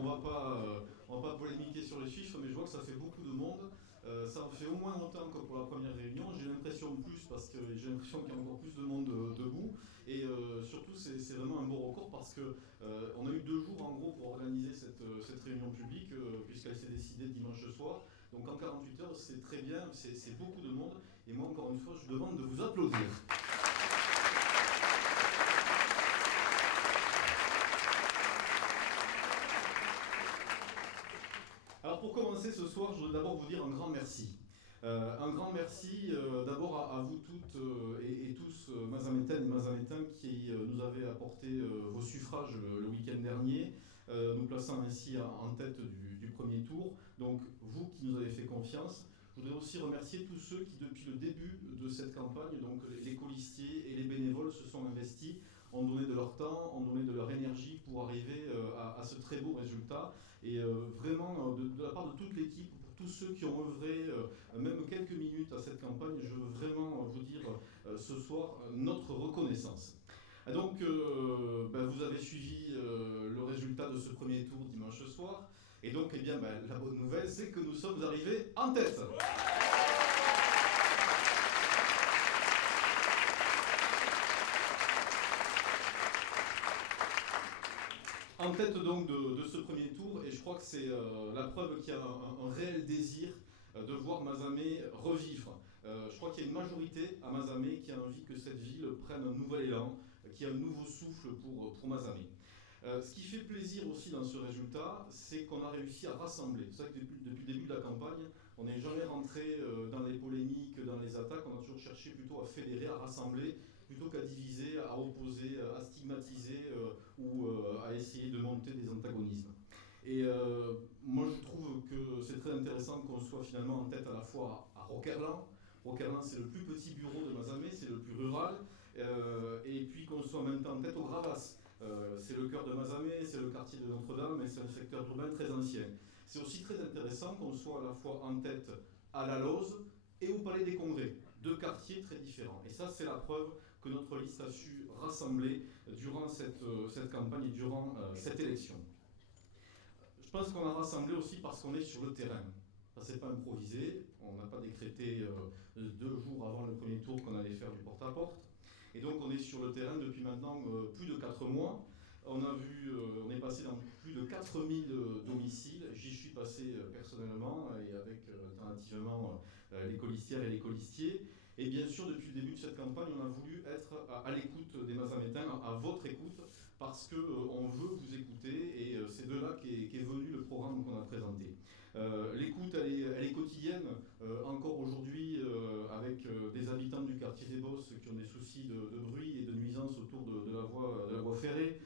on va pas polémiquer sur les chiffres, mais je vois que ça fait beaucoup de monde. Ça en fait au moins autant que pour la première réunion. J'ai l'impression plus parce que j'ai l'impression qu'il y a encore plus de monde debout. Et surtout, c'est vraiment un beau record parce que on a eu 2 jours en gros pour organiser cette réunion publique, puisqu'elle s'est décidée dimanche soir. Donc en 48 heures, c'est très bien, c'est beaucoup de monde. Et moi, encore une fois, je demande de vous applaudir. Alors pour commencer ce soir, je voudrais d'abord vous dire un grand merci. Un grand merci d'abord à vous toutes et tous, Mazamétaines et Mazamétains, qui nous avez apporté vos suffrages le week-end dernier, nous plaçant ainsi en tête du premier tour. Donc vous qui nous avez fait confiance. Je voudrais aussi remercier tous ceux qui, depuis le début de cette campagne, donc les colistiers et les bénévoles, se sont investis, ont donné de leur temps, ont donné de leur énergie pour arriver à ce très beau résultat. Et vraiment, de la part de toute l'équipe, pour tous ceux qui ont œuvré même quelques minutes à cette campagne, je veux vraiment vous dire ce soir notre reconnaissance. Et donc, vous avez suivi le résultat de ce premier tour dimanche soir. Et donc, la bonne nouvelle, c'est que nous sommes arrivés en tête. En tête donc de ce premier tour, et je crois que c'est la preuve qu'il y a un réel désir de voir Mazamet revivre. Je crois qu'il y a une majorité à Mazamet qui a envie que cette ville prenne un nouvel élan, qui a un nouveau souffle pour Mazamet. Ce qui fait plaisir aussi dans ce résultat, c'est qu'on a réussi à rassembler. C'est vrai que depuis le début de la campagne, on n'est jamais rentré dans les polémiques, dans les attaques, on a toujours cherché plutôt à fédérer, à rassembler, plutôt qu'à diviser, à opposer, à stigmatiser ou à essayer de monter des antagonismes. Et moi je trouve que c'est très intéressant qu'on soit finalement en tête à la fois à Roquerlan. Roquerlan, c'est le plus petit bureau de Mazamet, c'est le plus rural, et puis qu'on soit en même temps en tête au Gravas. C'est le cœur de Mazamet, c'est le quartier de Notre-Dame, et c'est un secteur urbain très ancien. C'est aussi très intéressant qu'on soit à la fois en tête à la Loze et au Palais des Congrès, 2 quartiers très différents. Et ça, c'est la preuve que notre liste a su rassembler durant cette campagne et durant cette élection. Je pense qu'on a rassemblé aussi parce qu'on est sur le terrain. Ça, c'est pas improvisé, on n'a pas décrété 2 jours avant le premier tour qu'on allait faire du porte-à-porte. Et donc on est sur le terrain depuis maintenant plus de 4 mois. On est passé dans plus de 4000 domiciles. J'y suis passé personnellement et avec alternativement les colistières et les colistiers. Et bien sûr, depuis le début de cette campagne, on a voulu être à l'écoute des Mazamétains, à votre écoute, parce qu'on veut vous écouter et c'est de là qu'est venu le programme qu'on a présenté. L'écoute, elle est quotidienne, encore aujourd'hui, avec des habitants du quartier des Bosses qui ont des soucis de bruit et de nuisance autour de la voie ferrée.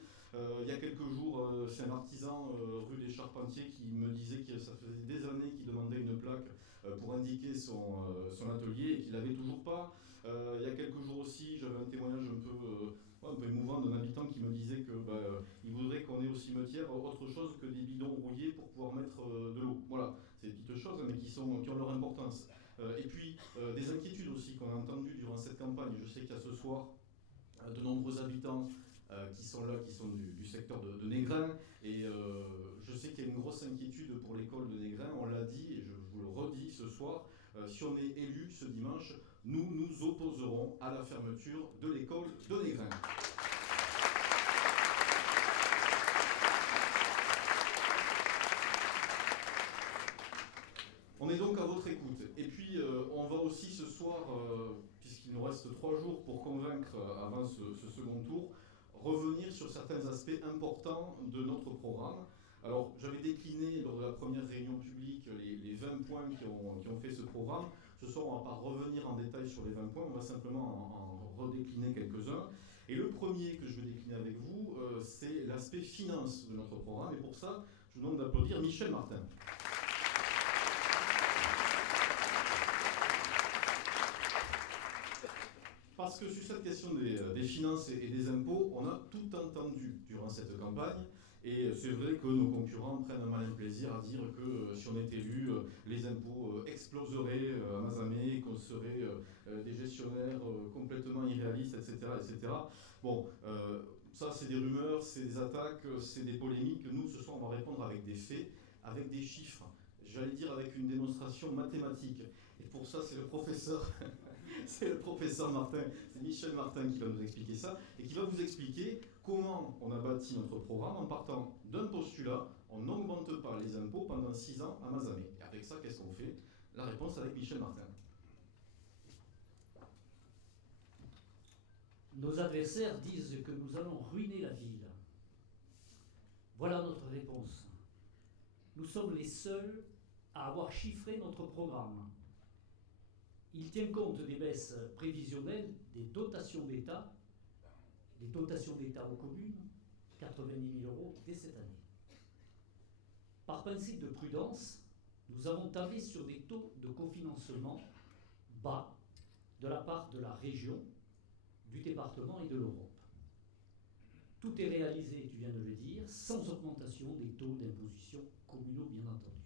Il y a quelques jours, c'est un artisan rue des Charpentiers qui me disait que ça faisait des années qu'il demandait une plaque pour indiquer son atelier et qu'il l'avait toujours pas. Il y a quelques jours aussi, j'avais un témoignage un peu émouvant d'un habitant qui me disait qu'il voudrait qu'on ait au cimetière autre chose que des bidons rouillés pour pouvoir mettre de l'eau. Voilà, c'est des petites choses mais qui ont leur importance. Et puis des inquiétudes aussi qu'on a entendues durant cette campagne. Je sais qu'il y a ce soir de nombreux habitants qui sont là, qui sont du secteur de Négrins. Et je sais qu'il y a une grosse inquiétude pour l'école de Négrins. On l'a dit et je vous le redis ce soir. Si on est élu ce dimanche, nous nous opposerons à la fermeture de l'école de Négrins. On est donc à votre écoute. Et puis, on va aussi ce soir, puisqu'il nous reste 3 jours pour convaincre avant ce second tour, revenir sur certains aspects importants de notre programme. Alors, j'avais décliné lors de la première réunion publique les 20 points qui ont fait ce programme. Ce soir, on ne va pas revenir en détail sur les 20 points, on va simplement en redécliner quelques-uns. Et le premier que je vais décliner avec vous, c'est l'aspect finance de notre programme. Et pour ça, je vous demande d'applaudir Michel Martin. Parce que sur cette question des finances et des impôts, on a tout entendu durant cette campagne. Et c'est vrai que nos concurrents prennent un malin plaisir à dire que si on est élu, les impôts exploseraient à Mazamet, qu'on serait des gestionnaires complètement irréalistes, etc. etc. Bon, ça c'est des rumeurs, c'est des attaques, c'est des polémiques. Nous, ce soir, on va répondre avec des faits, avec des chiffres. J'allais dire avec une démonstration mathématique. Et pour ça, c'est le professeur, c'est le professeur Martin, c'est Michel Martin qui va nous expliquer ça et qui va vous expliquer comment on a bâti notre programme en partant d'un postulat. On n'augmente pas les impôts pendant 6 ans à Mazamet. Et avec ça, qu'est-ce qu'on fait? La réponse avec Michel Martin. Nos adversaires disent que nous allons ruiner la ville. Voilà notre réponse. Nous sommes les seuls à avoir chiffré notre programme. Il tient compte des baisses prévisionnelles des dotations d'État aux communes, 90 000 € dès cette année. Par principe de prudence, nous avons tablé sur des taux de cofinancement bas de la part de la région, du département et de l'Europe. Tout est réalisé, tu viens de le dire, sans augmentation des taux d'imposition communaux, bien entendu.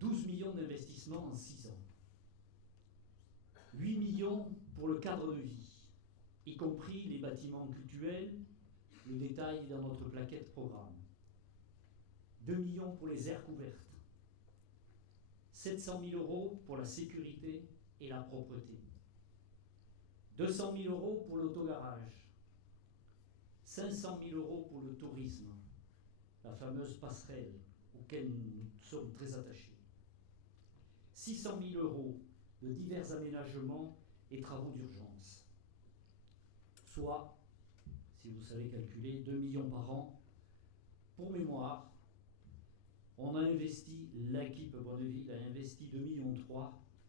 12 millions d'investissements en 6 ans. 8 millions pour le cadre de vie, y compris les bâtiments cultuels, le détail dans notre plaquette programme. 2 millions pour les aires couvertes. 700 000 € pour la sécurité et la propreté. 200 000 € pour l'autogarage. 500 000 € pour le tourisme, la fameuse passerelle auquel nous sommes très attachés. 600 000 € de divers aménagements et travaux d'urgence, soit, si vous savez calculer, 2 millions par an. Pour mémoire, on a investi, l'équipe Bonneville a investi 2,3 millions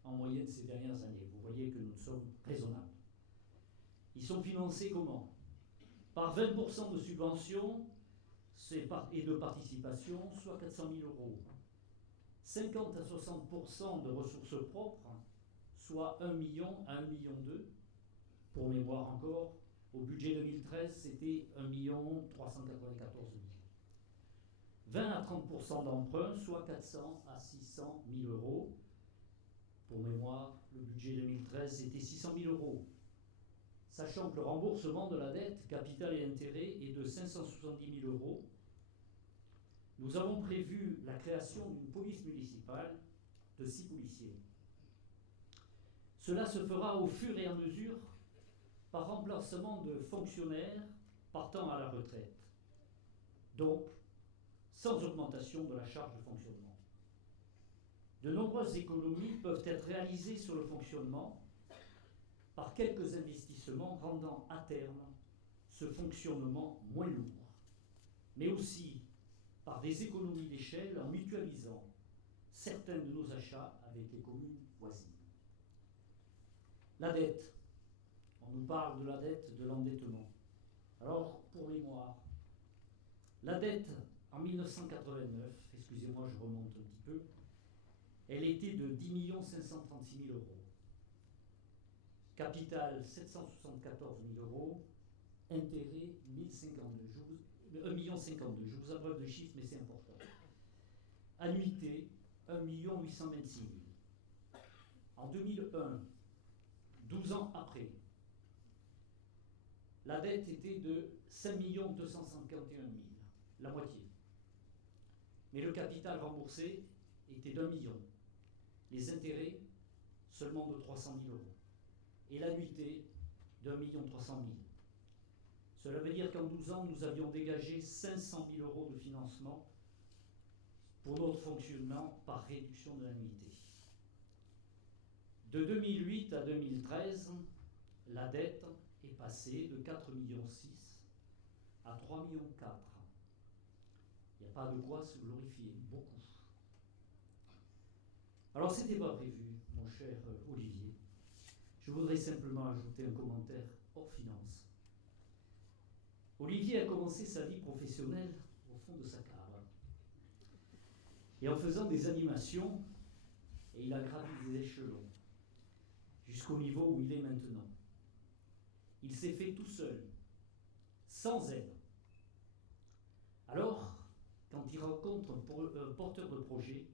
en moyenne ces dernières années. Vous voyez que nous sommes raisonnables. Ils sont financés comment? Par 20% de subventions et de participation, soit 400 000 €. 50 à 60% de ressources propres, soit 1 million à 1,2 million. Pour mémoire encore, au budget 2013, c'était 1 394 000. 20 à 30% d'emprunt, soit 400 à 600 000 €. Pour mémoire, le budget 2013, c'était 600 000 €. Sachant que le remboursement de la dette, capital et intérêt, est de 570 000 €, nous avons prévu la création d'une police municipale de 6 policiers. Cela se fera au fur et à mesure par remplacement de fonctionnaires partant à la retraite. Donc, sans augmentation de la charge de fonctionnement. De nombreuses économies peuvent être réalisées sur le fonctionnement par quelques investissements rendant à terme ce fonctionnement moins lourd, mais aussi par des économies d'échelle en mutualisant certains de nos achats avec les communes voisines. La dette. On nous parle de la dette, de l'endettement. Alors, pour mémoire, la dette en 1989, excusez-moi, je remonte un petit peu, elle était de 10 536 000 €. Capital, 774 000 €. Intérêt, 1 052 000. Je vous abreuve de chiffres, mais c'est important. Annuité, 1 826 000. En 2001, 12 ans après, la dette était de 5 251 000, la moitié. Mais le capital remboursé était d'1 million. Les intérêts, seulement de 300 000 €. Et l'annuité, d'1 300 000. Cela veut dire qu'en 12 ans, nous avions dégagé 500 000 € de financement pour notre fonctionnement par réduction de l'annuité. De 2008 à 2013, la dette est passée de 4,6 millions à 3,4 millions. Il n'y a pas de quoi se glorifier, beaucoup. Alors, ce n'était pas prévu, mon cher Olivier. Je voudrais simplement ajouter un commentaire hors finance. Olivier a commencé sa vie professionnelle au fond de sa cave. Et en faisant des animations, et il a gravi des échelons jusqu'au niveau où il est maintenant. Il s'est fait tout seul, sans aide. Alors, quand il rencontre un porteur de projet,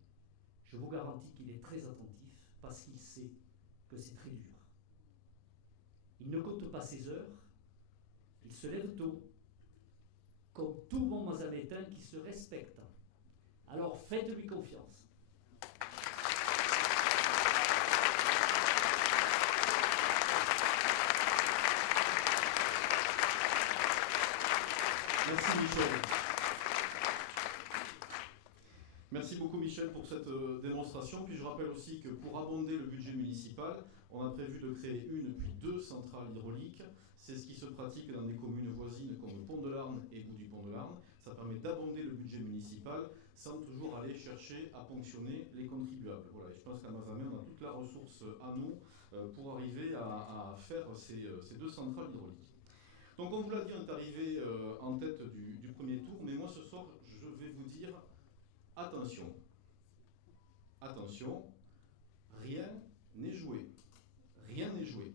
je vous garantis qu'il est très attentif parce qu'il sait que c'est très dur. Il ne compte pas ses heures, Il se lève tôt, comme tout bon Mazamétain qui se respecte. Alors faites-lui confiance. Merci Michel. Merci beaucoup Michel pour cette démonstration. Puis je rappelle aussi que pour abonder le budget municipal, on a prévu de créer une puis deux centrales hydrauliques. C'est ce qui se pratique dans des communes voisines comme Pont-de-Larn et Bout-du-Pont-de-Larn. Ça permet d'abonder le budget municipal sans toujours aller chercher à ponctionner les contribuables. Voilà, et je pense qu'à Mazamet, on a toute la ressource à nous pour arriver à faire ces deux centrales hydrauliques. Donc on vous l'a dit, on est arrivé en tête du premier tour, mais moi ce soir, je vais vous dire attention. Attention, rien n'est joué. Rien n'est joué.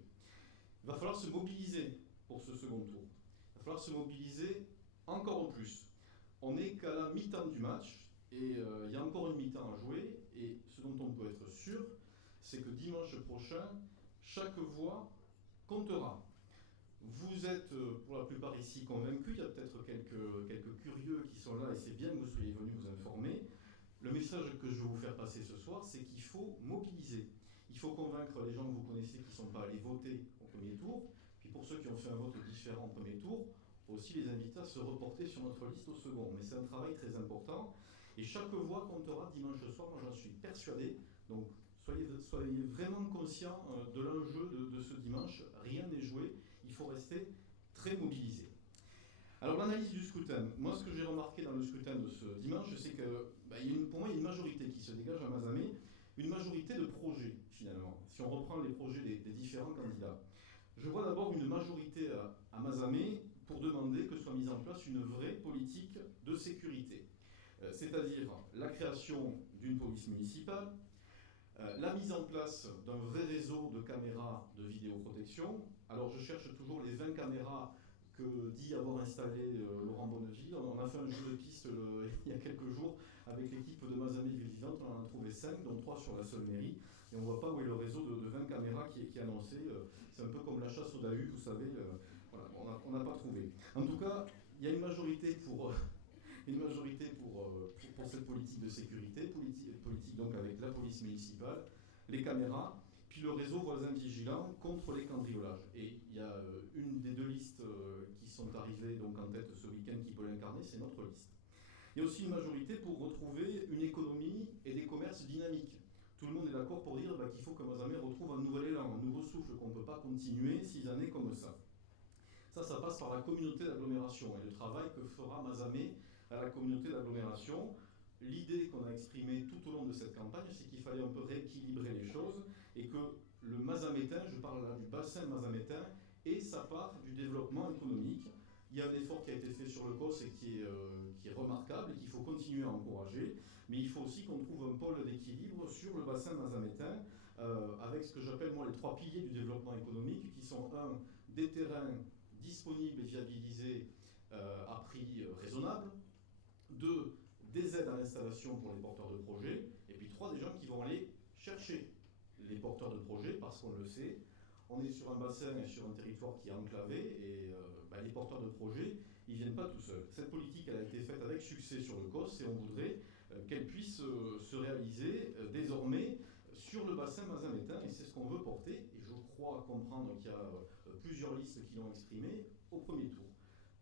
Il va falloir se mobiliser pour ce second tour. Il va falloir se mobiliser encore plus. On n'est qu'à la mi-temps du match et il y a encore une mi-temps à jouer. Et ce dont on peut être sûr, c'est que dimanche prochain, chaque voix comptera. Vous êtes pour la plupart ici convaincus, il y a peut-être quelques curieux qui sont là et c'est bien que vous soyez venus vous informer. Le message que je veux vous faire passer ce soir, c'est qu'il faut mobiliser. Il faut convaincre les gens que vous connaissez qui ne sont pas allés voter au premier tour. Puis pour ceux qui ont fait un vote différent au premier tour, aussi les inviter à se reporter sur notre liste au second. Mais c'est un travail très important. Et chaque voix comptera dimanche soir, moi j'en suis persuadé. Donc soyez vraiment conscients de l'enjeu de ce dimanche. Rien n'est joué. Il faut rester très mobilisé. Alors l'analyse du scrutin, moi ce que j'ai remarqué dans le scrutin de ce dimanche, c'est que pour moi il y a une majorité qui se dégage à Mazamet, une majorité de projets finalement, si on reprend les projets des différents candidats. Je vois d'abord une majorité à Mazamet pour demander que soit mise en place une vraie politique de sécurité, c'est-à-dire la création d'une police municipale, la mise en place d'un vrai réseau de caméras de vidéoprotection. Alors je cherche toujours les 20 caméras que dit avoir installé Laurent Bonneville. On a fait un jeu de piste il y a quelques jours avec l'équipe de Mazamet Ville Vivante. On en a trouvé 5, dont 3 sur la seule mairie. Et on ne voit pas où est le réseau de 20 caméras qui est annoncé. C'est un peu comme la chasse au Dahu, vous savez. Voilà, on n'a pas trouvé. En tout cas, il y a une majorité pour cette politique de sécurité, politique donc avec la police municipale, les caméras, puis le réseau voisin vigilant contre les cambriolages. Et il y a une des deux listes qui sont arrivées donc en tête ce week-end qui peut l'incarner, c'est notre liste. Il y a aussi une majorité pour retrouver une économie et des commerces dynamiques. Tout le monde est d'accord pour dire qu'il faut que Mazamet retrouve un nouvel élan, un nouveau souffle, qu'on ne peut pas continuer 6 années comme ça. Ça passe par la communauté d'agglomération et le travail que fera Mazamet à la communauté d'agglomération. L'idée qu'on a exprimée tout au long de cette campagne, c'est qu'il fallait un peu rééquilibrer les choses et que le Mazamétain, je parle là du bassin mazamétain, ait sa part du développement économique. Il y a un effort qui a été fait sur le COS et qui est remarquable et qu'il faut continuer à encourager, mais il faut aussi qu'on trouve un pôle d'équilibre sur le bassin mazamétain avec ce que j'appelle moi les 3 piliers du développement économique qui sont 1, des terrains disponibles et viabilisés à prix raisonnable, 2, des aides à l'installation pour les porteurs de projets, et puis 3, des gens qui vont aller chercher les porteurs de projets, parce qu'on le sait, on est sur un bassin et sur un territoire qui est enclavé, et les porteurs de projets, ils ne viennent pas tout seuls. Cette politique, elle a été faite avec succès sur le COS, et on voudrait qu'elle puisse se réaliser désormais sur le bassin mazamétain, et c'est ce qu'on veut porter, et je crois comprendre qu'il y a plusieurs listes qui l'ont exprimé au premier tour.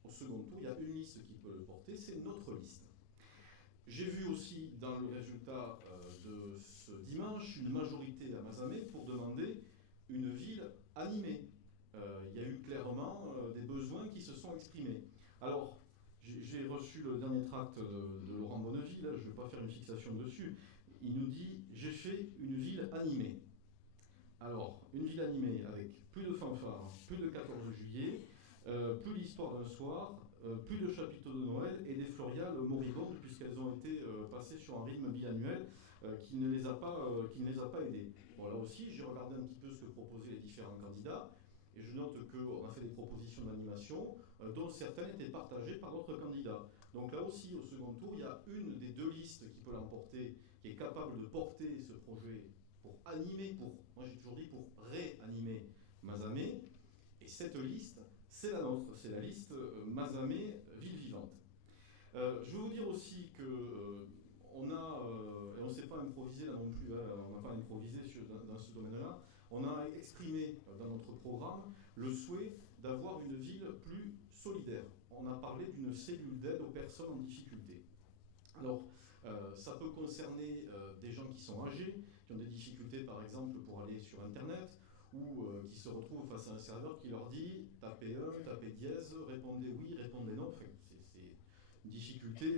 Au second tour, il y a une liste qui peut le porter, c'est notre liste. J'ai vu aussi dans le résultat de ce dimanche une majorité à Mazamet pour demander une ville animée. Il y a eu clairement des besoins qui se sont exprimés. Alors, j'ai reçu le dernier tract de Laurent Bonneville, je ne vais pas faire une fixation dessus. Il nous dit « J'ai fait une ville animée ». Alors, une ville animée avec plus de fanfares, plus de 14 juillet, plus l'histoire d'un soir, plus de chapiteaux de Noël et des floriales moribondes puisqu'elles ont été passées sur un rythme biannuel qui ne les a pas aidées. Bon, là aussi, j'ai regardé un petit peu ce que proposaient les différents candidats et je note qu'on a fait des propositions d'animation dont certaines étaient partagées par d'autres candidats. Donc là aussi, au second tour, il y a une des deux listes qui peut l'emporter, qui est capable de porter ce projet pour animer, moi j'ai toujours dit pour réanimer Mazamet. Et cette liste, c'est la nôtre, c'est la liste Mazamet Ville Vivante. Je veux vous dire aussi que on a, et on ne s'est pas improvisé là non plus, on n'a pas improvisé dans ce domaine-là, on a exprimé dans notre programme le souhait d'avoir une ville plus solidaire. On a parlé d'une cellule d'aide aux personnes en difficulté. Alors, ça peut concerner des gens qui sont âgés, qui ont des difficultés par exemple pour aller sur Internet, ou qui se retrouvent face à un serveur qui leur dit tapez 1, tapez dièse, répondez oui, répondez non. Enfin, c'est une difficulté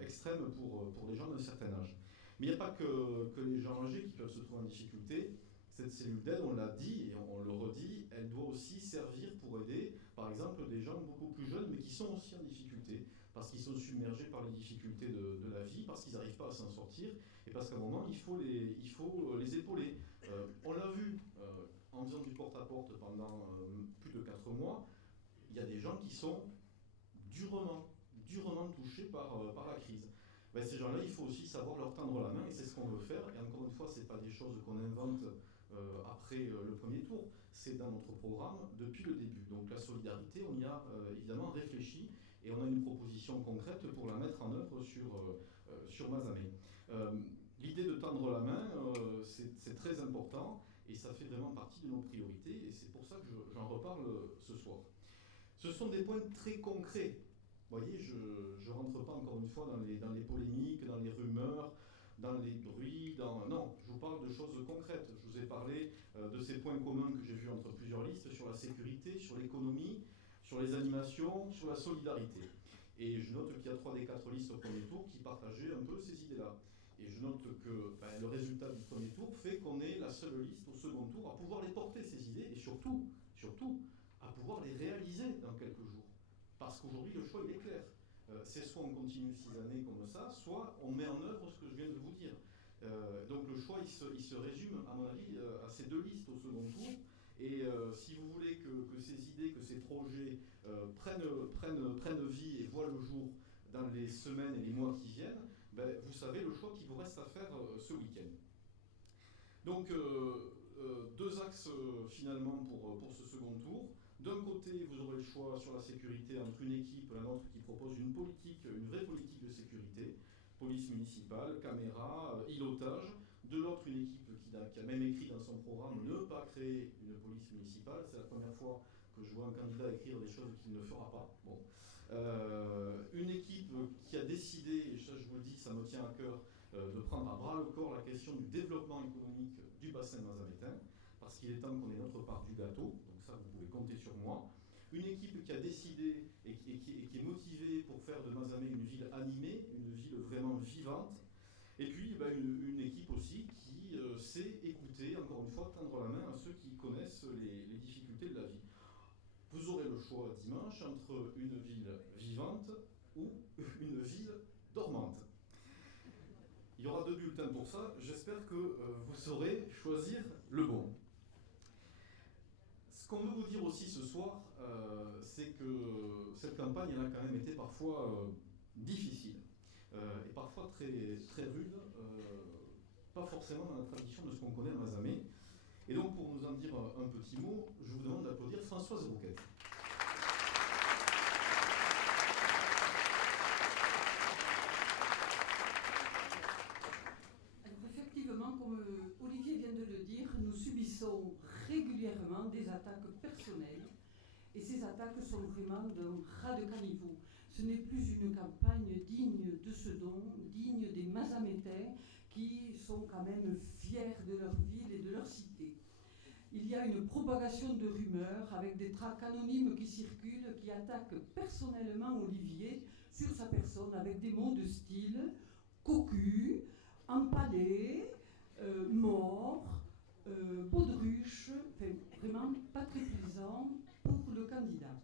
extrême pour les gens d'un certain âge. Mais il n'y a pas que les gens âgés qui peuvent se trouver en difficulté. Cette cellule d'aide, on l'a dit et on le redit, elle doit aussi servir pour aider, par exemple, des gens beaucoup plus jeunes, mais qui sont aussi en difficulté, parce qu'ils sont submergés par les difficultés de la vie, parce qu'ils n'arrivent pas à s'en sortir, et parce qu'à un moment, il faut les épauler. On l'a vu en faisant du porte-à-porte pendant plus de 4 mois, il y a des gens qui sont durement touchés par la crise. Ben, ces gens-là, il faut aussi savoir leur tendre la main, et c'est ce qu'on veut faire. Et encore une fois, ce n'est pas des choses qu'on invente après le premier tour, c'est dans notre programme depuis le début. Donc la solidarité, on y a évidemment réfléchi, et on a une proposition concrète pour la mettre en œuvre sur Mazamet. L'idée de tendre la main, c'est très important, et ça fait vraiment partie de nos priorités, et c'est pour ça que j'en reparle ce soir. Ce sont des points très concrets. Vous voyez, je ne rentre pas encore une fois dans les polémiques, dans les rumeurs, dans les bruits, non, je vous parle de choses concrètes. Je vous ai parlé de ces points communs que j'ai vus entre plusieurs listes sur la sécurité, sur l'économie, sur les animations, sur la solidarité. Et je note qu'il y a 3 des 4 listes au premier tour qui partageaient un peu ces idées-là. Et je note que le résultat du premier tour fait qu'on est la seule liste au second tour à pouvoir les porter, ces idées, et surtout, à pouvoir les réaliser dans quelques jours. Parce qu'aujourd'hui, le choix, il est clair. C'est soit on continue 6 années comme ça, soit on met en œuvre ce que je viens de vous dire. Donc le choix, il se résume, à mon avis, à ces 2 listes au second tour. Et si vous voulez que ces idées, que ces projets prennent vie et voient le jour dans les semaines et les mois qui viennent, ben, vous savez le choix qu'il vous reste à faire ce week-end. Donc 2 axes finalement pour ce second tour. D'un côté, vous aurez le choix sur la sécurité entre une équipe, la nôtre, qui propose une vraie politique de sécurité, police municipale, caméra, îlotage. De l'autre, une équipe qui a même écrit dans son programme ne pas créer une police municipale. C'est la première fois que je vois un candidat écrire des choses qu'il ne fera pas. Bon. Une équipe qui a décidé, et ça je vous le dis, ça me tient à cœur, de prendre à bras le corps la question du développement économique du bassin mazamétain, parce qu'il est temps qu'on ait notre part du gâteau. Ça, vous pouvez compter sur moi. Une équipe qui a décidé et qui est motivée pour faire de Mazamet une ville animée, une ville vraiment vivante. Et puis une équipe aussi qui sait écouter, encore une fois, tendre la main à ceux qui connaissent les difficultés de la vie. Vous aurez le choix dimanche entre une ville vivante ou une ville dormante. Il y aura 2 bulletins pour ça. J'espère que vous saurez choisir le bon. Ce qu'on veut vous dire aussi ce soir, c'est que cette campagne elle a quand même été parfois difficile et parfois très, très rude, pas forcément dans la tradition de ce qu'on connaît à Mazamet. Et donc pour nous en dire un petit mot, je vous demande d'applaudir Françoise Rouquette. Effectivement, comme Olivier vient de le dire, nous subissons régulièrement des attaques personnelles et ces attaques sont vraiment d'un ras de caniveau. Ce n'est plus une campagne digne de ce don, digne des Mazamétains qui sont quand même fiers de leur ville et de leur cité. Il y a une propagation de rumeurs avec des tracts anonymes qui circulent, qui attaquent personnellement Olivier sur sa personne avec des mots de style cocu, empalé, mort, baudruche, enfin, vraiment pas très plaisant pour le candidat.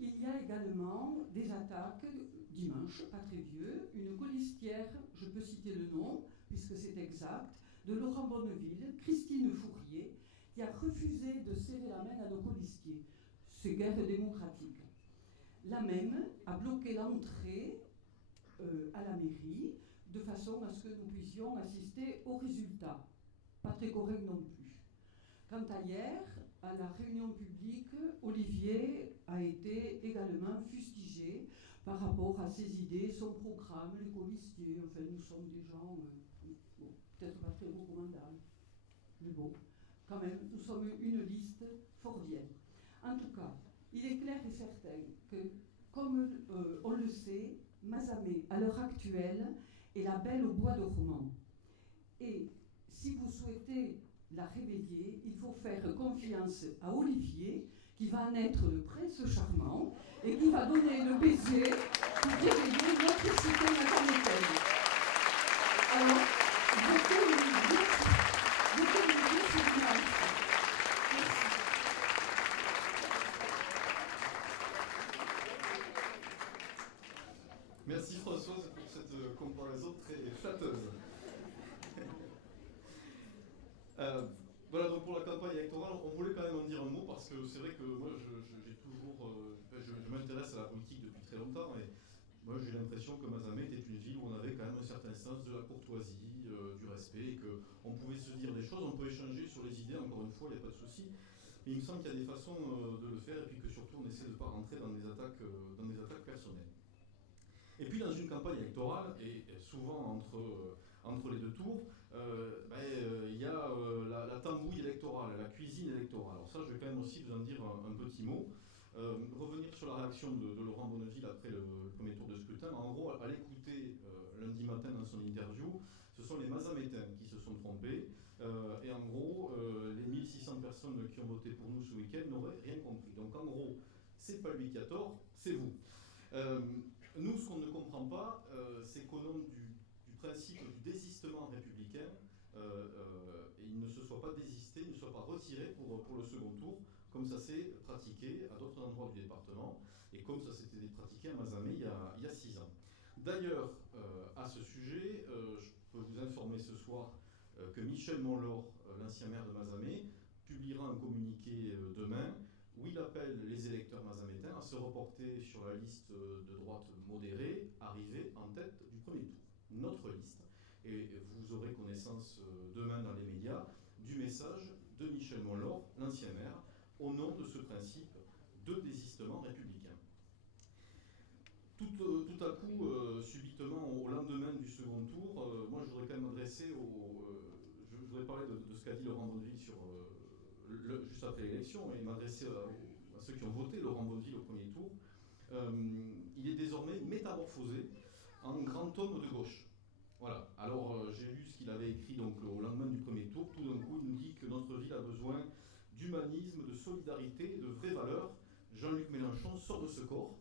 Il y a également des attaques, dimanche, pas très vieux, une colistière, je peux citer le nom, puisque c'est exact, de Laurent Bonneville, Christine Fourier, qui a refusé de serrer la main à nos colistiers. C'est guerre démocratique. La même a bloqué l'entrée à la mairie, de façon à ce que nous puissions assister aux résultats. Pas très correct non plus. Quant à hier, à la réunion publique, Olivier a été également fustigé par rapport à ses idées, son programme, les colistiers. Enfin, nous sommes des gens, bon, peut-être pas très recommandables, mais bon, quand même, nous sommes une liste fort vieille. En tout cas, il est clair et certain que, comme on le sait, Mazamet, à l'heure actuelle, est la belle au bois dormant. Et si vous souhaitez la réveiller, il faut faire confiance à Olivier, qui va en être le prince charmant et qui va donner le baiser pour réveiller notre cité mazametaine. Alors, votez Olivier, c'est dimanche. Merci. Merci Françoise pour cette comparaison très flatteuse. Voilà, donc pour la campagne électorale, on voulait quand même en dire un mot parce que c'est vrai que moi j'ai toujours, je m'intéresse à la politique depuis très longtemps et moi j'ai l'impression que Mazamet était une ville où on avait quand même un certain sens de la courtoisie, du respect et qu'on pouvait se dire des choses, on peut échanger sur les idées, encore une fois, il n'y a pas de souci. Mais il me semble qu'il y a des façons de le faire et puis que surtout on essaie de ne pas rentrer dans des attaques personnelles. Et puis dans une campagne électorale, et souvent entre les deux tours, il y a la tambouille électorale, la cuisine électorale. Alors ça, je vais quand même aussi vous en dire un petit mot. Revenir sur la réaction de Laurent Bonneville après le premier tour de scrutin. En gros, à l'écouter lundi matin dans son interview, ce sont les Mazamétains qui se sont trompés. Et en gros, les 1600 personnes qui ont voté pour nous ce week-end n'auraient rien compris. Donc en gros, c'est pas lui qui a tort, c'est vous. Nous, ce qu'on ne comprend pas, c'est qu'au nom du principe du désistement républicain, il ne se soit pas désisté, il ne soit pas retiré pour le second tour, comme ça s'est pratiqué à d'autres endroits du département, et comme ça s'était pratiqué à Mazamet il y a 6 ans. D'ailleurs, à ce sujet, je peux vous informer ce soir que Michel Monlor, l'ancien maire de Mazamet, publiera un communiqué demain, où il appelle les électeurs mazamétains à se reporter sur la liste de droite modérée, arrivée en tête du premier tour. Notre liste. Et vous aurez connaissance demain dans les médias du message de Michel Monlor, l'ancien maire, au nom de ce principe de désistement républicain. Tout à coup, subitement, au lendemain du second tour, moi je voudrais quand même m'adresser je voudrais parler de ce qu'a dit Laurent Bonneville sur juste après l'élection et m'adresser à ceux qui ont voté Laurent Bonneville au premier tour. Il est désormais métamorphosé en grand homme de gauche. Voilà. Alors j'ai lu ce qu'il avait écrit donc au lendemain du premier tour. Tout d'un coup, il nous dit que notre ville a besoin d'humanisme, de solidarité, de vraies valeurs. Jean-Luc Mélenchon sort de ce corps.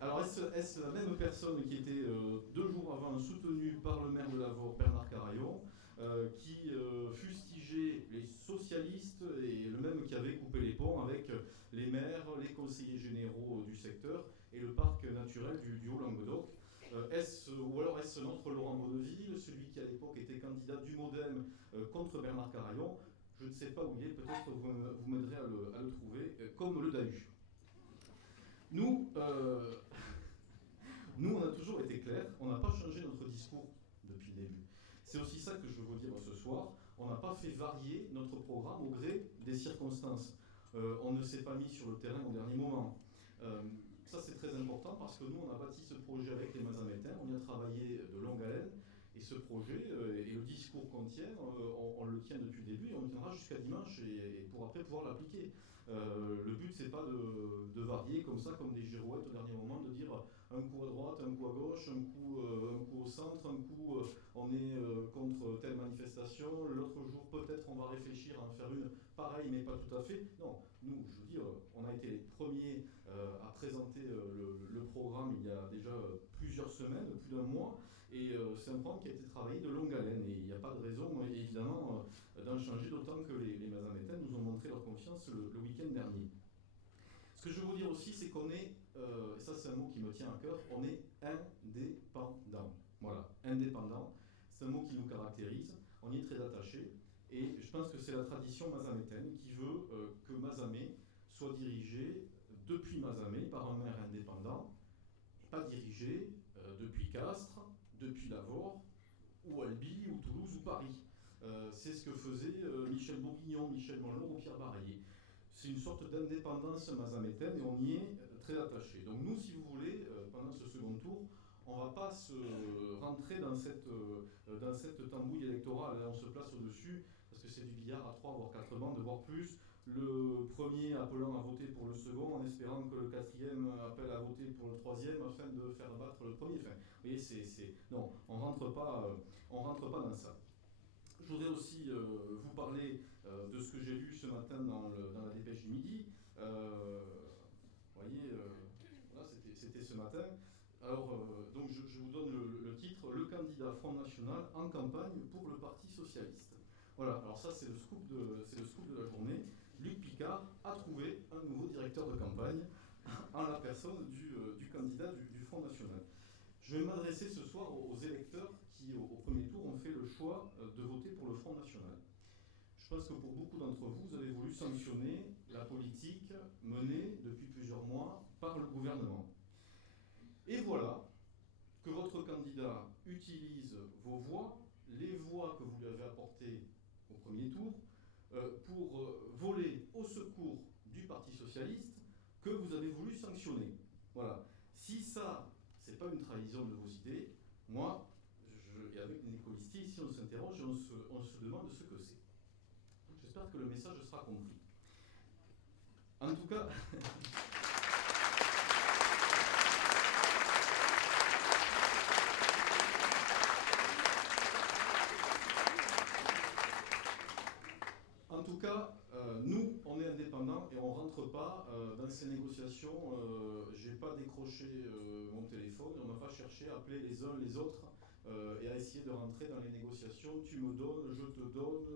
Alors est-ce la même personne qui était 2 jours avant soutenue par le maire de Lavore, Bernard Carayon, qui fustigeait les socialistes et le même qui avait coupé les ponts avec les maires, les conseillers généraux du secteur et le parc naturel du Haut-Languedoc. Ou alors est-ce notre Laurent Bonneville, celui qui à l'époque était candidat du MoDem contre Bernard Carayon? Je ne sais pas où il est, peut-être vous m'aiderez à le trouver, comme le Dahu. Nous, on a toujours été clairs, on n'a pas changé notre discours depuis le début. C'est aussi ça que je veux vous dire ce soir, on n'a pas fait varier notre programme au gré des circonstances. On ne s'est pas mis sur le terrain au dernier moment. Ça c'est très important parce que nous on a bâti ce projet avec les Mazamétains, on y a travaillé de longue haleine et ce projet et le discours qu'on tient, on le tient depuis le début et on le tiendra jusqu'à dimanche et pour après pouvoir l'appliquer. Le but c'est pas de varier comme ça, comme des girouettes au dernier moment, de dire un coup à droite, un coup à gauche, un coup au centre, un coup on est contre telle manifestation, l'autre jour peut-être on va réfléchir à en faire une pareille mais pas tout à fait. Non, nous je veux dire, on a été les premiers à présenter le programme il y a déjà plusieurs semaines, plus d'un mois, et c'est un programme qui a été travaillé de longue haleine et il n'y a pas de raison évidemment d'en changer, d'autant que les Mazamétains nous ont montré leur confiance le week-end dernier. Ce que je veux vous dire aussi, c'est qu'on est, et ça c'est un mot qui me tient à cœur, on est indépendant. Voilà, indépendant, c'est un mot qui nous caractérise, on y est très attaché, et je pense que c'est la tradition mazamétaine qui veut que Mazamet soit dirigé depuis Mazamet par un maire indépendant, et pas dirigé depuis Castres, depuis Lavore, ou Albi, ou Toulouse, ou Paris. C'est ce que faisaient Michel Bourguignon, Michel Monlor ou Pierre Bareillet. c'est une sorte d'indépendance mazamétaine et on y est très attaché. Donc nous, si vous voulez, pendant ce second tour, on ne va pas se rentrer dans cette tambouille électorale, hein, on se place au-dessus, parce que c'est du billard à 3 voire 4 bandes, voire plus. Le premier appelant à voter pour le second, en espérant que le quatrième appelle à voter pour le troisième, afin de faire battre le premier. Enfin, vous voyez, non, on rentre pas dans ça. Je voudrais aussi vous parler de ce que j'ai lu ce matin dans la dépêche du midi. Vous voyez, voilà, c'était ce matin. Alors, donc je vous donne le titre, le candidat Front National en campagne pour le Parti Socialiste. Voilà, alors ça c'est le scoop de la journée. Luc Picard a trouvé un nouveau directeur de campagne en la personne du candidat du Front National. Je vais m'adresser ce soir aux électeurs qui, au premier tour, ont fait le choix de voter pour le Front National. Je pense que pour beaucoup d'entre vous, vous avez voulu sanctionner la politique menée depuis plusieurs mois par le gouvernement. Et voilà que votre candidat utilise vos voix, les voix que vous lui avez apportées au premier tour, pour voler au secours du Parti Socialiste que vous avez voulu sanctionner. Voilà. Si ça, c'est pas une trahison de vos idées, moi, et avec Nico Listier, ici on s'interroge et on se demande ce que c'est. J'espère que le message sera compris. En tout cas... En tout cas, nous, on est indépendants et on ne rentre pas dans ces négociations. Je n'ai pas décroché mon téléphone, on n'a pas cherché à appeler les uns les autres et à essayer de rentrer dans les négociations. Tu me donnes, je te donne,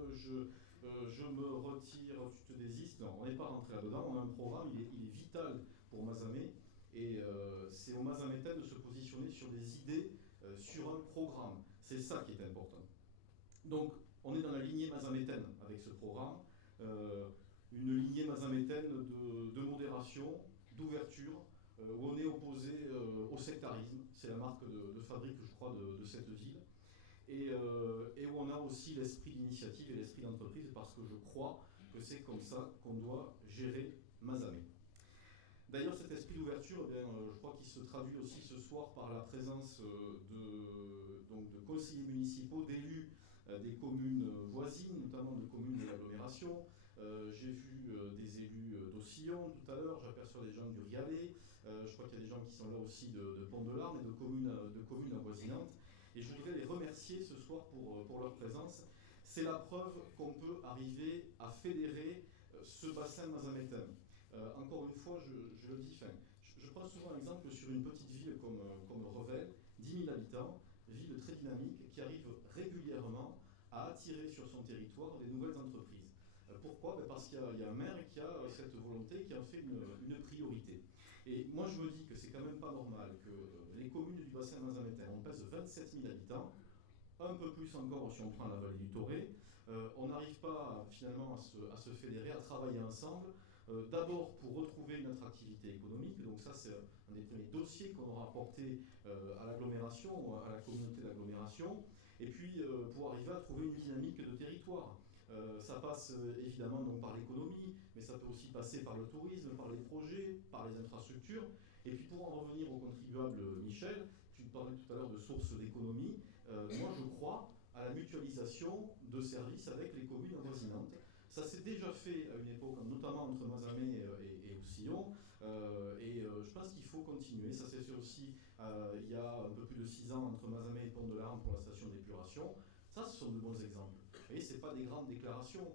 je me retire, tu te désistes. Non, on n'est pas rentré là-dedans. On a un programme, il est vital pour Mazamet. Et c'est aux Mazamétains de se positionner sur des idées, sur un programme. C'est ça qui est important. Donc, on est dans la lignée mazamétaine avec ce programme, une lignée mazamétaine de modération, d'ouverture, où on est opposé au sectarisme, c'est la marque de fabrique, je crois, de cette ville, et où on a aussi l'esprit d'initiative et l'esprit d'entreprise, parce que je crois que c'est comme ça qu'on doit gérer Mazamet. D'ailleurs, cet esprit d'ouverture, je crois qu'il se traduit aussi ce soir par la présence de conseillers municipaux, d'élus des communes voisines, notamment de communes de l'agglomération. J'ai vu des élus d'Aucillon tout à l'heure, j'aperçois des gens du Rialet, je crois qu'il y a des gens qui sont là aussi de Pont-de-l'Arme et de communes avoisinantes. Et je voudrais les remercier ce soir pour leur présence. C'est la preuve qu'on peut arriver à fédérer ce bassin mazamétain. Encore une fois, je le dis, je prends souvent l'exemple sur une petite ville comme Revel, 10 000 habitants, ville très dynamique, qui arrive régulièrement à attirer sur son territoire des nouvelles entreprises. Pourquoi ? Parce qu'il y a un maire qui a cette volonté, qui en fait une priorité. Et moi je me dis que c'est quand même pas normal que les communes du bassin mazamétain, on pèse 27 000 habitants, un peu plus encore si on prend la vallée du Toré, on n'arrive pas finalement à se fédérer, à travailler ensemble, d'abord pour retrouver une attractivité économique, donc ça c'est un des premiers dossiers qu'on aura apporté à l'agglomération, à la communauté d'agglomération, et puis pour arriver à trouver une dynamique de territoire. Ça passe évidemment donc par l'économie, mais ça peut aussi passer par le tourisme, par les projets, par les infrastructures. Et puis pour en revenir au contribuable Michel, tu parlais tout à l'heure de sources d'économie. Moi je crois à la mutualisation de services avec les communes avoisinantes. Ça s'est déjà fait à une époque, notamment entre Mazamet et Oussillon, et je pense qu'il faut continuer. Ça s'est fait aussi il y a un peu plus de 6 ans entre Mazamet et Pont-de-l'Arme pour la station d'épuration. Ça, ce sont de bons exemples. Vous voyez, ce n'est pas des grandes déclarations.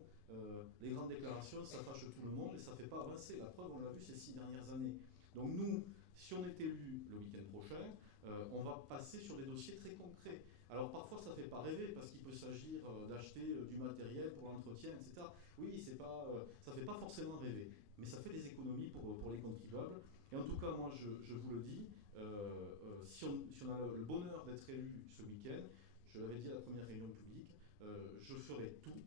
Les grandes déclarations, ça fâche tout le monde et ça ne fait pas avancer. La preuve, on l'a vu ces 6 dernières années. Donc nous, si on est élu le week-end prochain, on va passer sur des dossiers très concrets. Alors parfois, ça ne fait pas rêver parce qu'il peut s'agir d'acheter du matériel pour l'entretien, etc. Oui, ça ne fait pas forcément rêver, mais ça fait des économies pour les contribuables. Et en tout cas, moi, je vous le dis, si on a le bonheur d'être élu ce week-end, je l'avais dit à la première réunion publique, je ferai tout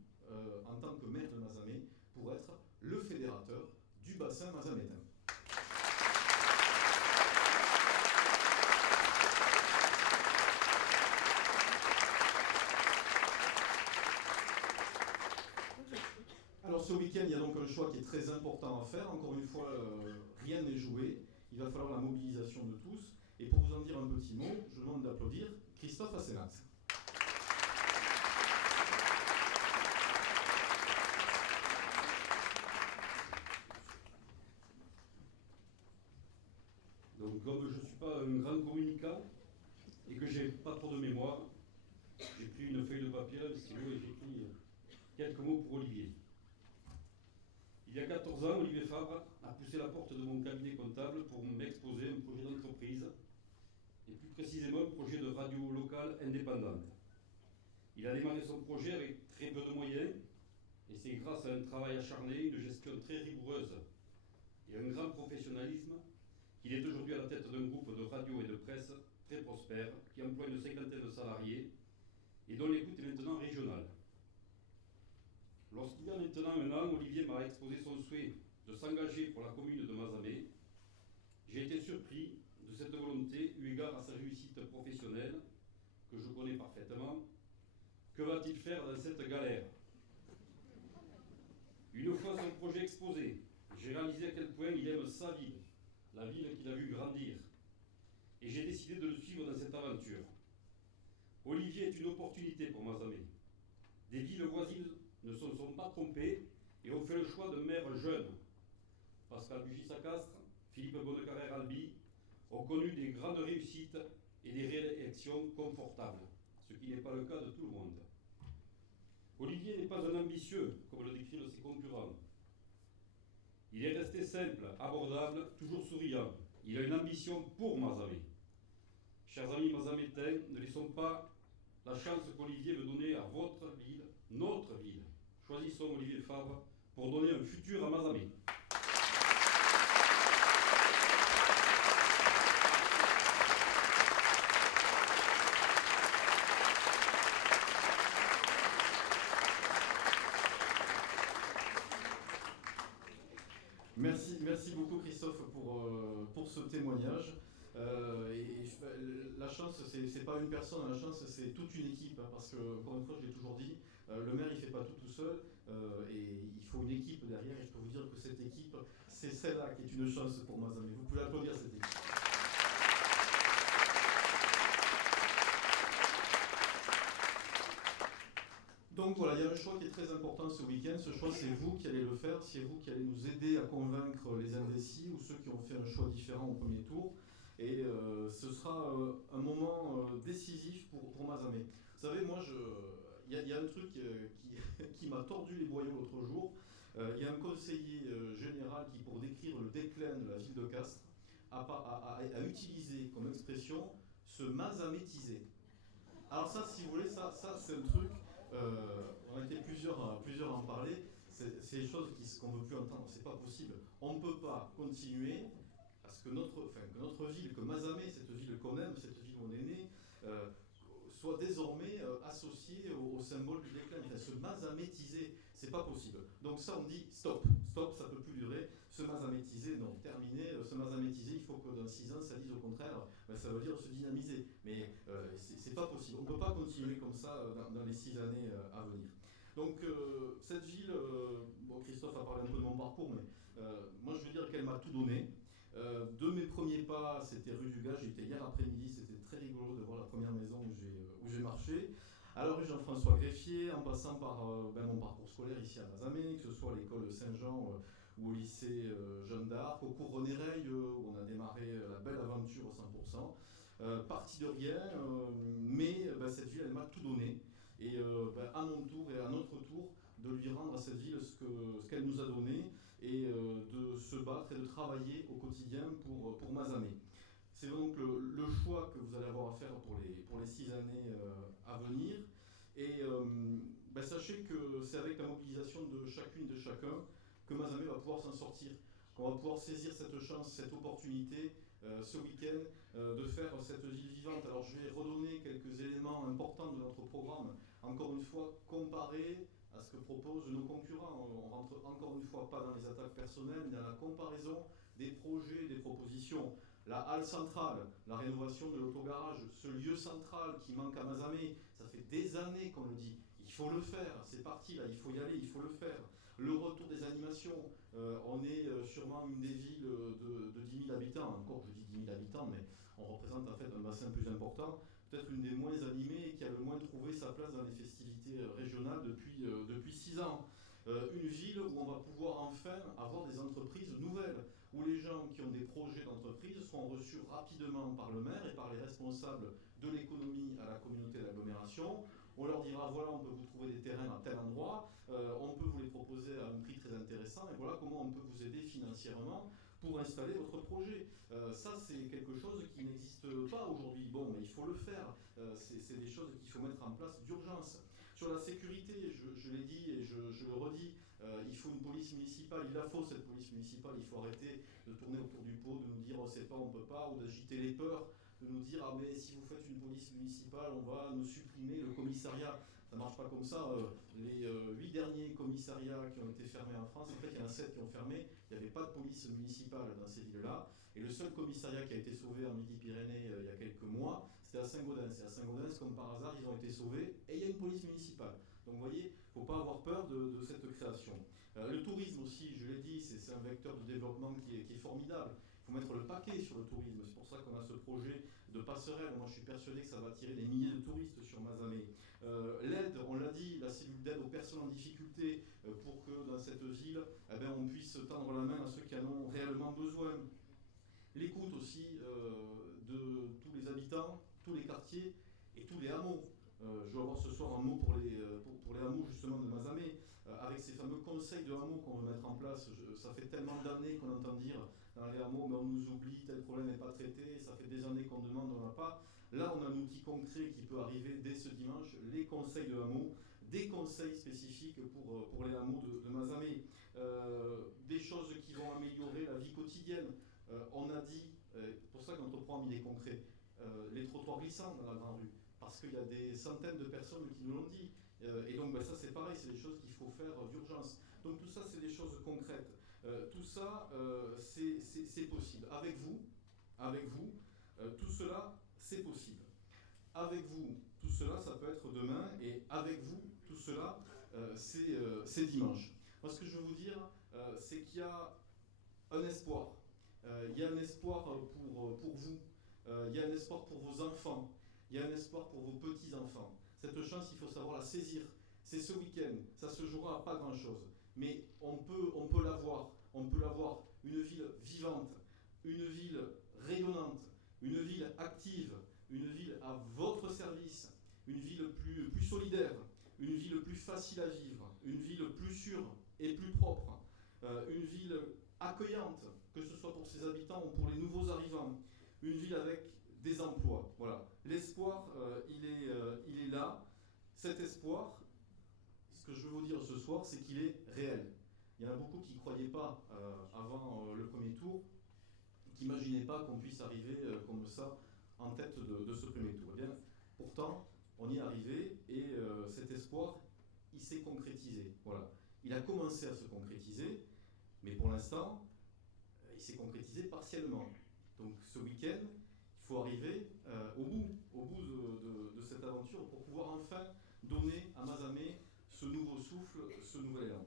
en tant que maire de Mazamet pour être le fédérateur du bassin mazamétain. Alors ce week-end, il y a donc un choix choix qui est très important à faire. Encore une fois, rien n'est joué. Il va falloir la mobilisation de tous. Et pour vous en dire un petit mot, je vous demande d'applaudir Christophe Assenat. Donc, comme je ne suis pas un grand communicant et que j'ai pas trop de mémoire, j'ai pris une feuille de papier, un stylo et j'ai écrit quelques mots pour Olivier. Il y a 14 ans, Olivier Fabre a poussé la porte de mon cabinet comptable pour m'exposer un projet d'entreprise, et plus précisément un projet de radio locale indépendante. Il a démarré son projet avec très peu de moyens, et c'est grâce à un travail acharné, une gestion très rigoureuse et un grand professionnalisme qu'il est aujourd'hui à la tête d'un groupe de radio et de presse très prospère, qui emploie une cinquantaine de salariés et dont l'écoute est maintenant régionale. Lorsqu'il y a maintenant un an, Olivier m'a exposé son souhait de s'engager pour la commune de Mazamet. J'ai été surpris de cette volonté eu égard à sa réussite professionnelle, que je connais parfaitement. Que va-t-il faire dans cette galère? Une fois son projet exposé, j'ai réalisé à quel point il aime sa ville, la ville qu'il a vu grandir. Et j'ai décidé de le suivre dans cette aventure. Olivier est une opportunité pour Mazamet. Des villes voisines ne se sont pas trompées et ont fait le choix de maires jeunes. Pascal Bugis-Sacastre, Philippe Bonnecarrère-Albi ont connu des grandes réussites et des réélections confortables, ce qui n'est pas le cas de tout le monde. Olivier n'est pas un ambitieux, comme le décrivent ses concurrents. Il est resté simple, abordable, toujours souriant. Il a une ambition pour Mazamet. Chers amis mazamétains, ne laissons pas la chance qu'Olivier veut donner à votre ville, notre ville. Choisissons Olivier Fabre pour donner un futur à Mazamet. Merci beaucoup Christophe pour ce témoignage. La chance, c'est pas une personne, la chance c'est toute une équipe, hein, parce que, encore une fois, je l'ai toujours dit, le maire il fait pas tout seul, et il faut une équipe derrière, et je peux vous dire que cette équipe, c'est celle-là qui est une chance pour Mazamet. Vous pouvez applaudir cette équipe. Donc voilà, il y a un choix qui est très important ce week-end. Ce choix, c'est vous qui allez le faire, c'est vous qui allez nous aider à convaincre les indécis ou ceux qui ont fait un choix différent au premier tour. Et ce sera un moment décisif pour Mazamet. Vous savez, moi, il y a un truc qui m'a tordu les boyaux l'autre jour. Il y a un conseiller général qui, pour décrire le déclin de la ville de Castres, a utilisé comme expression se mazamétiser. Alors ça, si vous voulez, ça c'est un truc... on a été plusieurs à en parler. C'est des choses qu'on ne veut plus entendre. C'est pas possible. On ne peut pas continuer à ce que notre ville, que Mazamet, cette ville qu'on aime, cette ville où on est né, soit désormais associée au symbole du déclin. Enfin, se mazamétiser, c'est pas possible. Donc ça, on dit stop, ça peut plus durer. Se mazamétiser, non, terminé. Se mazamétiser, il faut que dans 6 ans, ça dise au contraire, ça veut dire se dynamiser. Mais c'est pas possible. On ne peut pas continuer comme ça dans les 6 années à venir. Donc cette ville, bon, Christophe a parlé un peu de mon parcours, mais moi je veux dire qu'elle m'a tout donné. De mes premiers pas, c'était rue du Gage, j'étais hier après-midi, c'était très rigolo de voir la première maison où j'ai marché. À la rue Jean-François Greffier, en passant par mon parcours scolaire ici à Mazamet, que ce soit à l'école Saint-Jean ou au lycée Jeanne d'Arc, au cours René Reille, où on a démarré la belle aventure au 100%. Parti de rien, mais cette ville, elle m'a tout donné. Et à mon tour et à notre tour, de lui rendre à cette ville ce qu'elle nous a donné, et de se battre et de travailler au quotidien pour Mazamet. C'est donc le choix que vous allez avoir à faire pour les 6 années à venir. Et sachez que c'est avec la mobilisation de chacune et de chacun que Mazamet va pouvoir s'en sortir, qu'on va pouvoir saisir cette chance, cette opportunité ce week-end de faire cette ville vivante. Alors je vais redonner quelques éléments importants de notre programme, encore une fois comparés à ce que proposent nos concurrents. On rentre encore une fois pas dans les attaques personnelles, mais dans la comparaison des projets, des propositions. La halle centrale, la rénovation de l'autogarage, ce lieu central qui manque à Mazamet, ça fait des années qu'on le dit. Il faut le faire, c'est parti là, il faut y aller, il faut le faire. Le retour des animations, on est sûrement une des villes de 10 000 habitants, encore je dis 10 000 habitants, mais on représente en fait un bassin plus important, peut-être une des moins animées et qui a le moins trouvé sa place dans les festivités régionales depuis 6 ans. Une ville où on va pouvoir enfin avoir des entreprises nouvelles, où les gens qui ont des projets d'entreprise seront reçus rapidement par le maire et par les responsables de l'économie à la communauté d'agglomération. On leur dira voilà, on peut vous trouver des terrains à tel endroit, on peut vous les proposer à un prix très intéressant, et voilà comment on peut vous aider financièrement pour installer votre projet. Ça, c'est quelque chose qui n'existe pas aujourd'hui. Bon, mais il faut le faire. C'est des choses qu'il faut mettre en place d'urgence. Sur la sécurité, je l'ai dit et je le redis, il faut une police municipale, il la faut cette police municipale, il faut arrêter de tourner autour du pot, de nous dire on sait pas, on peut pas, ou d'agiter les peurs, de nous dire ah mais si vous faites une police municipale, on va nous supprimer le commissariat. Ça marche pas comme ça. Les 8 derniers commissariats qui ont été fermés en France, en fait il y en a 7 qui ont fermé, il n'y avait pas de police municipale dans ces villes-là. Et le seul commissariat qui a été sauvé en Midi-Pyrénées il y a quelques mois, c'était à Saint-Gaudens. Et à Saint-Gaudens, comme par hasard, ils ont été sauvés et il y a une police municipale. Donc vous voyez, il ne faut pas avoir peur de cette création. Le tourisme aussi, je l'ai dit, c'est un vecteur de développement qui est formidable. Il faut mettre le paquet sur le tourisme. C'est pour ça qu'on a ce projet de passerelle. Moi, je suis persuadé que ça va attirer des milliers de touristes sur Mazamet. L'aide, on l'a dit, la cellule d'aide aux personnes en difficulté pour que dans cette ville, on puisse tendre la main à ceux qui en ont réellement besoin. L'écoute aussi de tous les habitants, tous les quartiers et tous les hameaux. Je vais avoir ce soir un mot pour les hameaux justement de Mazamet, avec ces fameux conseils de hameaux qu'on veut mettre en place. Ça fait tellement d'années qu'on entend dire dans les hameaux, mais on nous oublie, tel problème n'est pas traité, ça fait des années qu'on demande, on n'a pas. Là, on a un outil concret qui peut arriver dès ce dimanche, les conseils de hameaux, des conseils spécifiques pour les hameaux de Mazamet, des choses qui vont améliorer la vie quotidienne. On a dit, pour ça que notre programme il est concret, les trottoirs glissants dans la grande rue, parce qu'il y a des centaines de personnes qui nous l'ont dit. Et donc ça c'est pareil, c'est des choses qu'il faut faire d'urgence. Donc tout ça c'est des choses concrètes. Tout ça c'est possible. Avec vous, tout cela c'est possible. Avec vous, tout cela ça peut être demain, et avec vous, tout cela c'est dimanche. Moi ce que je veux vous dire, c'est qu'il y a un espoir. Il y a un espoir pour vous, il y a un espoir pour vos enfants, il y a un espoir pour vos petits-enfants. Cette chance, il faut savoir la saisir. C'est ce week-end, ça se jouera à pas grand-chose, mais on peut l'avoir. On peut l'avoir, une ville vivante, une ville rayonnante, une ville active, une ville à votre service, une ville plus solidaire, une ville plus facile à vivre, une ville plus sûre et plus propre, une ville accueillante, que ce soit pour ses habitants ou pour les nouveaux arrivants, une ville avec des emplois. Voilà. L'espoir, il est là. Cet espoir, ce que je veux vous dire ce soir, c'est qu'il est réel. Il y en a beaucoup qui ne croyaient pas avant le premier tour, qui n'imaginaient pas qu'on puisse arriver comme ça en tête de ce premier tour. Eh bien, pourtant, on y est arrivé et cet espoir, il s'est concrétisé. Voilà. Il a commencé à se concrétiser, mais pour l'instant, il s'est concrétisé partiellement. Donc ce week-end, il faut arriver au bout de cette aventure pour pouvoir enfin donner à Mazamet ce nouveau souffle, ce nouvel élan.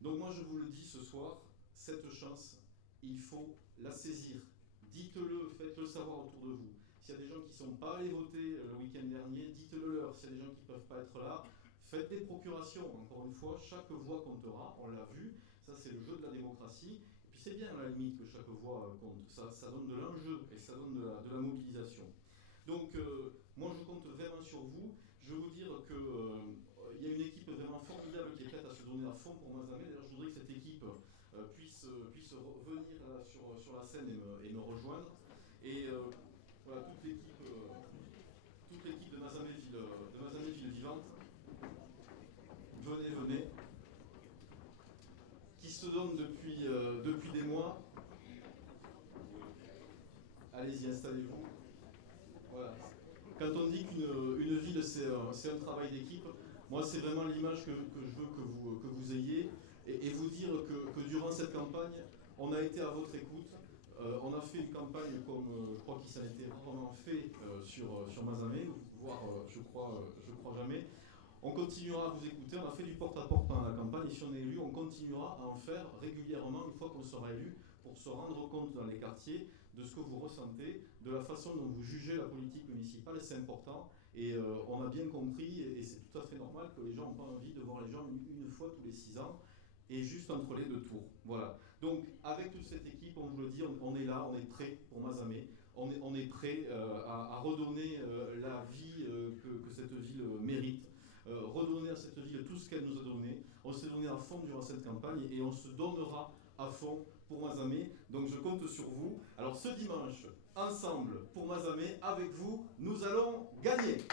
Donc moi je vous le dis ce soir, cette chance, il faut la saisir. Dites-le, faites-le savoir autour de vous. S'il y a des gens qui ne sont pas allés voter le week-end dernier, dites-le leur. S'il y a des gens qui ne peuvent pas être là, faites des procurations. Encore une fois, chaque voix comptera, on l'a vu, ça c'est le jeu de la démocratie. C'est bien à la limite que chaque voix compte, ça donne de l'enjeu et ça donne de la mobilisation. Donc moi je compte vraiment sur vous. Je veux vous dire qu'il y a une équipe vraiment formidable qui est prête à se donner à fond pour Mazamet. D'ailleurs je voudrais que cette équipe puisse venir là, sur la scène et me rejoindre. Et voilà, toute l'équipe de Mazamet Ville Vivante, venez. Qui se donne depuis des mois. Allez-y, installez-vous. Voilà. Quand on dit qu'une ville, c'est un travail d'équipe, moi, c'est vraiment l'image que je veux que vous ayez. Et vous dire que durant cette campagne, on a été à votre écoute. On a fait une campagne comme je crois qu'il s'en a été vraiment fait sur Mazamet, voire je crois jamais. On continuera à vous écouter, on a fait du porte-à-porte pendant la campagne, et si on est élu, on continuera à en faire régulièrement une fois qu'on sera élu, pour se rendre compte dans les quartiers de ce que vous ressentez, de la façon dont vous jugez la politique municipale, c'est important. Et on a bien compris, et c'est tout à fait normal, que les gens n'ont pas envie de voir les gens une fois tous les 6 ans, et juste entre les 2 tours. Voilà. Donc, avec toute cette équipe, on vous le dit, on est là, on est prêt pour Mazamet, on est prêt à redonner la vie que cette ville mérite, redonner à cette ville tout ce qu'elle nous a donné. On s'est donné à fond durant cette campagne, et on se donnera à fond pour Mazamet, donc je compte sur vous. Alors ce dimanche, ensemble pour Mazamet, avec vous, nous allons gagner.